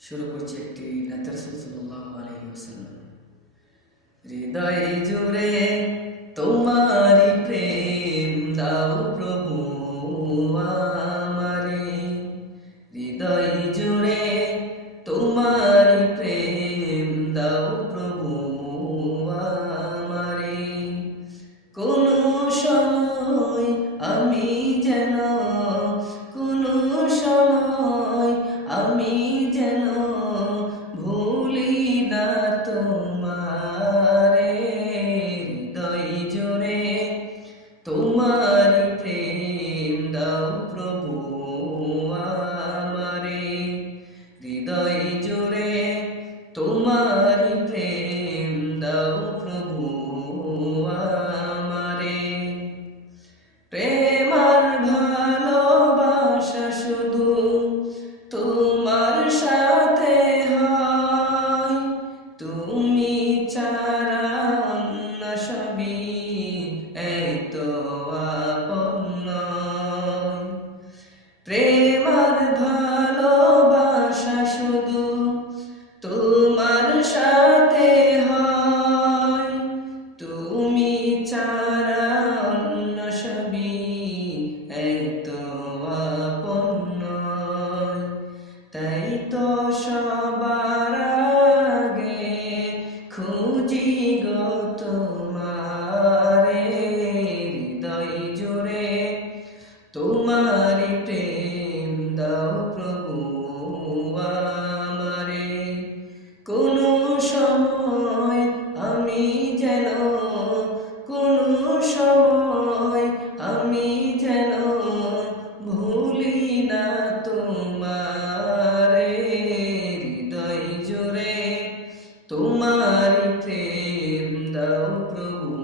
শুরু করছি একটি নাতের সাল্লাল্লাহু আলাইহি ওয়াসাল্লাম। হৃদয় জুড়ে তোমারি প্রেম দাও প্রভু আমারে, হৃদয় জুড়ে তোমারি প্রেম দাও প্রভু আমারে। কোন সময় আমি যেন কোন সময় আমি যেন ভুলি না তোমারে, হৃদয় জুড়ে তোমার প্রেম দাও প্রভু আমারে, হৃদয় জুড়ে তোমার প্রেম দাও প্রভু আমারে। প্রেম আর ভালোবাসা শুধু তোমার সাথে হয়, তুমি ছাড়া অন্য সবই এত আপন নয়। প্রেম আর ভালোবাসা শুধু তোমার সাথে হয়, তুমি ছাড়া অন্য সবই এত আপন নয়। তাই তো সবার আগে খুঁজি গো তোমারে, হৃদয় জুড়ে তোমারি প্রেম দাও প্রভু আমারে। কোন সময় আমি যেন কোন সময় আমি যেন ভুলি না তোমারে, হৃদয় জুড়ে তোমার প্রেম দাও প্রভু